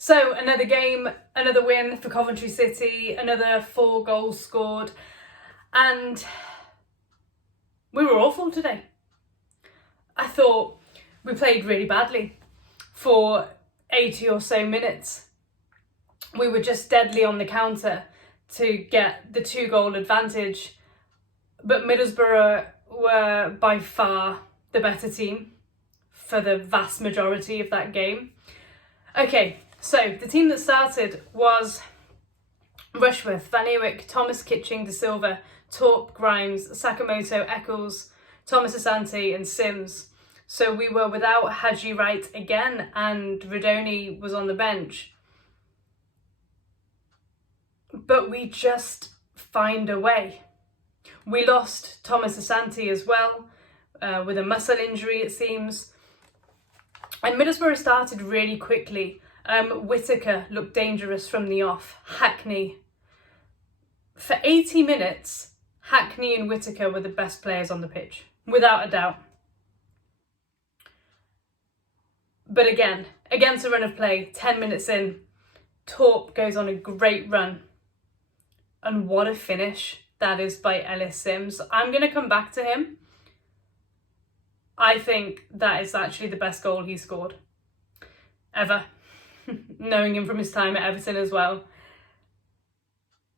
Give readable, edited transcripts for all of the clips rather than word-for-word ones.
So another game, another win for Coventry City, another 4 goals scored, and we were awful today. I thought we played really badly for 80 or so minutes. We were just deadly on the counter to get the 2-goal advantage, but Middlesbrough were by far the better team for the vast majority of that game. Okay, so the team that started was Rushworth, Van Ewijk, Thomas, Kitching, De Silva, Torp, Grimes, Sakamoto, Eccles, Thomas Asante and Sims. So we were without Haji Wright again, and Redoni was on the bench. But we just find a way. We lost Thomas Asante as well, with a muscle injury it seems. And Middlesbrough started really quickly. Whittaker looked dangerous from the off. Hackney. For 80 minutes, Hackney and Whittaker were the best players on the pitch, without a doubt. But again, against a run of play, 10 minutes in, Torp goes on a great run. And what a finish that is by Ellis Sims. I'm going to come back to him. I think that is actually the best goal he scored ever, knowing him from his time at Everton as well.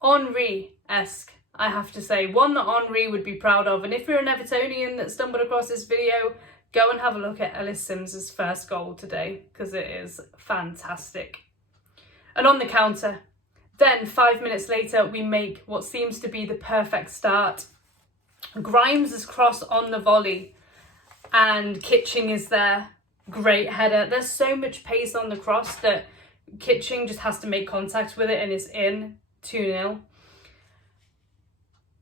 Henry-esque, I have to say. One that Henry would be proud of. And if you're an Evertonian that stumbled across this video, go and have a look at Ellis Sims's first goal today, because it is fantastic. And on the counter, then 5 minutes later, we make what seems to be the perfect start. Grimes is crossed on the volley and Kitching is there. Great header. There's so much pace on the cross that Kitching just has to make contact with it and it's in. 2-0.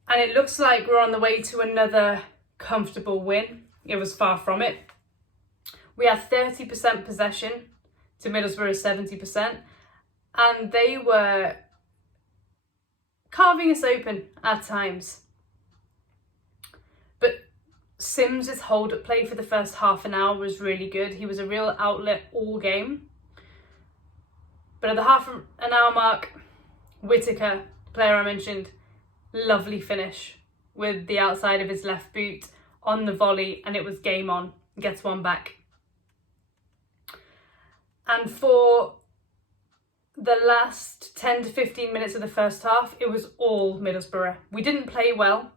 And it looks like we're on the way to another comfortable win. It was far from it. We had 30% possession to Middlesbrough's 70%. And they were carving us open at times. But Sims' hold-up play for the first half an hour was really good. He was a real outlet all game. But at the half an hour mark, Whittaker, the player I mentioned, lovely finish with the outside of his left boot on the volley, and it was game on. Gets one back. And for the last 10 to 15 minutes of the first half, it was all Middlesbrough. We didn't play well,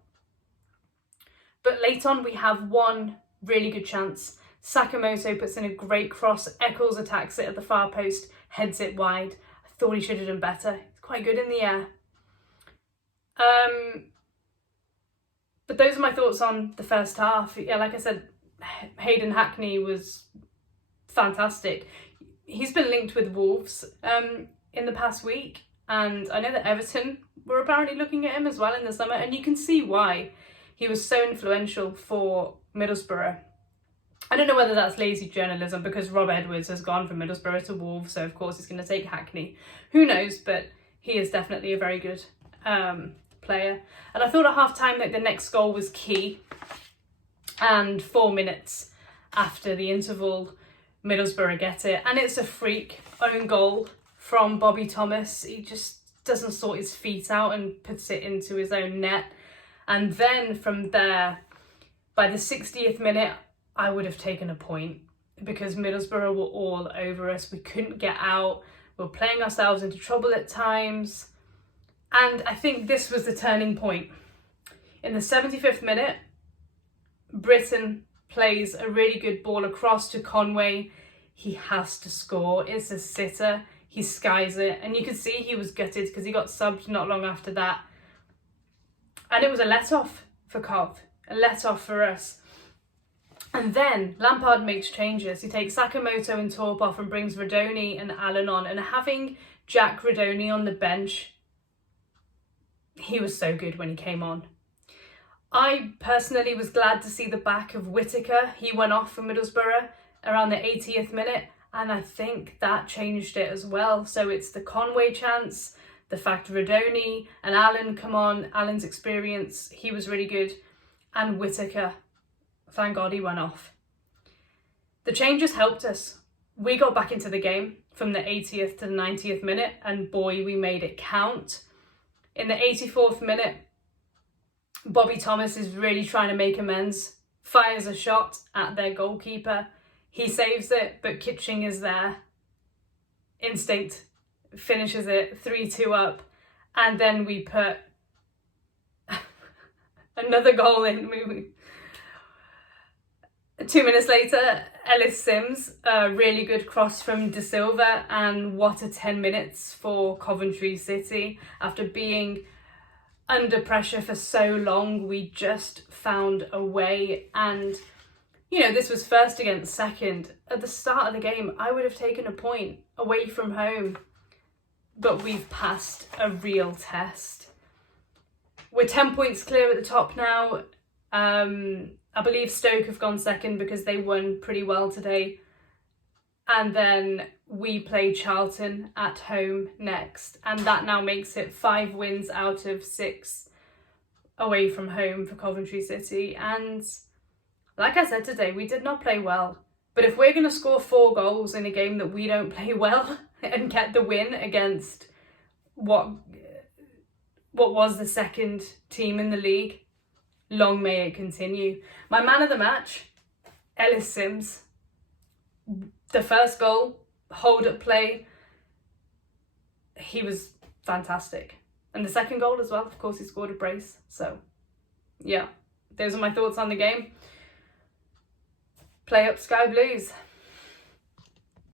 but late on we have one really good chance. Sakamoto puts in a great cross. Eccles attacks it at the far post, heads it wide. I thought he should have done better. He's quite good in the air. But those are my thoughts on the first half. Yeah, like I said, Hayden Hackney was fantastic. He's been linked with Wolves in the past week, and I know that Everton were apparently looking at him as well in the summer, and you can see why he was so influential for Middlesbrough. I don't know whether that's lazy journalism because Rob Edwards has gone from Middlesbrough to Wolves, so of course he's going to take Hackney. Who knows, but he is definitely a very good player. And I thought at half-time that the next goal was key, and 4 minutes after the interval, Middlesbrough get it, and it's a freak own goal from Bobby Thomas. He just doesn't sort his feet out and puts it into his own net. And then from there, by the 60th minute, I would have taken a point because Middlesbrough were all over us. We couldn't get out. We were playing ourselves into trouble at times. And I think this was the turning point. In the 75th minute, Britton plays a really good ball across to Conway. He has to score. It's a sitter. He skies it. And you can see he was gutted because he got subbed not long after that. And it was a let-off for Cov. A let-off for us. And then Lampard makes changes. He takes Sakamoto and Torp off and brings Redoni and Allen on. And having Jack Redoni on the bench, he was so good when he came on. I personally was glad to see the back of Whittaker. He went off for Middlesbrough around the 80th minute, and I think that changed it as well. So it's the Conway chance, the fact Redoni and Allen come on, Allen's experience, he was really good, and Whittaker, thank God he went off. The changes helped us. we got back into the game from the 80th to the 90th minute, and boy, we made it count. In the 84th minute, Bobby Thomas is really trying to make amends, fires a shot at their goalkeeper. He saves it, but Kitching is there. Instinct finishes it 3-2 up, and then we put another goal in. 2 minutes later, Ellis Sims, a really good cross from De Silva, and what a 10 minutes for Coventry City. After being under pressure for so long, we just found a way. And, you know, this was first against second. At the start of the game, I would have taken a point away from home, but we've passed a real test. We're 10 points clear at the top now. I believe Stoke have gone second because they won pretty well today. And then we play Charlton at home next. And that now makes it 5 wins out of 6 away from home for Coventry City. And like I said today, we did not play well. But if we're going to score 4 goals in a game that we don't play well and get the win against what was the second team in the league, long may it continue. My man of the match, Ellis Sims. The first goal, hold-up play, he was fantastic. And the second goal as well, of course, he scored a brace. So, yeah, those are my thoughts on the game. Play up Sky Blues.